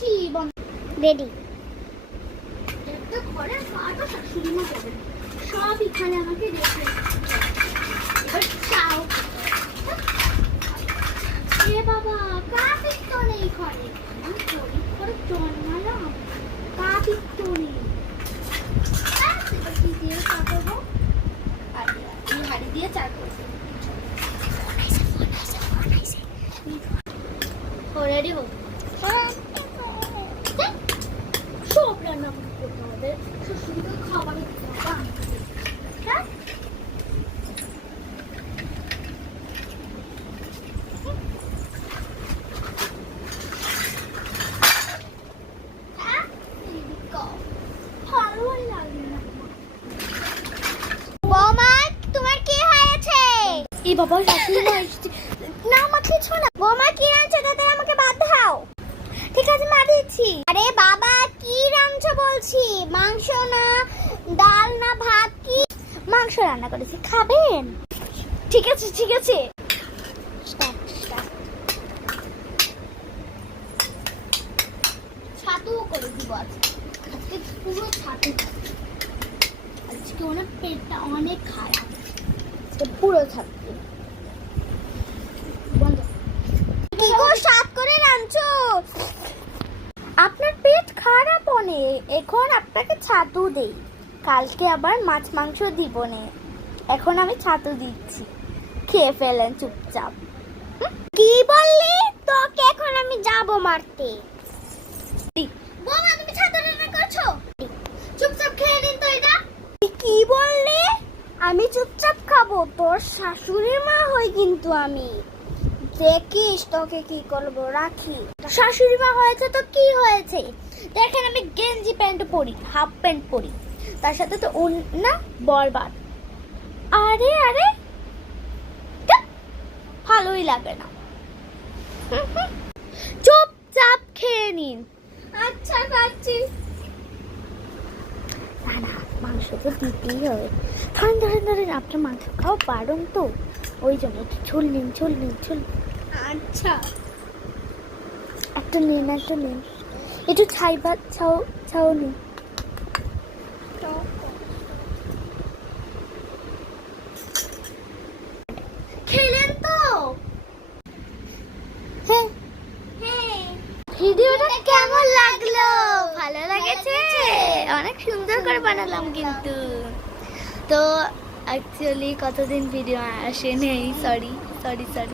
বলছি রেডি একটা ঘরে কাটো শাশুড়ি মা যাবে সব এখানে আমাকে রেখে এবার চাও এ বাবা কাপিক তো নেই ঘরে আমি গরিব করে জন্মালাম কাপিক তো নেই এবার কি দিয়ে চা করবো আমি হাড়ি দিয়ে চা করবো রেডি হোক সব রান্না করতে হবে শ্বশুরকে খাবার দিতে হবে হ্যাঁ ভালোই লাগে না বৌমা তোমার কি হয়েছে এই বাবা শাশুড়ি মা না মা কিছু না বৌমা কি রাঁধছো তাতে আমাকে বাদ দাও ঠিক আছে মা দিচ্ছি আরে বাবা কি রাঁধছো বলছি মাংস না ডাল না ভাত কি মাংস রান্না করেছি খাবেন ঠিক আছে ছাতু করে দিব আজকে পুরো ছাতু আজকে ওনার পেটটা অনেক খারাপ পুরো ছাতু আপনার পেট খারাপ অনেক এখন আপনাকে ছাতু দেই কালকে আবার মাছ মাংস দিব না এখন আমি ছাতু দিচ্ছি খেয়ে ফেলেন চুপচাপ কি বললি তোকে এখন আমি যাব মারতে বৌমা তুমি ছাতু রান্না করছো চুপচাপ খেয়ে নিন তো এটা কি বললি আমি চুপচাপ খাবো তোর শাশুড়ি মা হই কিন্তু আমি দেখিস তোকে কি করবো রাখি শাশুড়ি মা হয়েছে তো কি হয়েছে দেখেন আমি গেঞ্জি প্যান্ট পরি হাফ প্যান্ট পরি তার সাথে তো না বরবাদ আরে ভালোই লাগে না চুপচাপ খেয়ে নিন আচ্ছা খাচ্ছি না মাংস তো দিতেই হবে ধরেন আপনার মাংস খাওয়া বারণ তো ওই জন্য ঝোল নিন আচ্ছা একটা নিন একটু ছাই ভাত ছাও নিন খেলেন তো হ্যাঁ ভিডিওটা কেমন লাগলো ভালো লেগেছে অনেক সুন্দর করে বানালাম কিন্তু তো অ্যাকচুয়ালি কতদিন ভিডিও আসে নেই সরি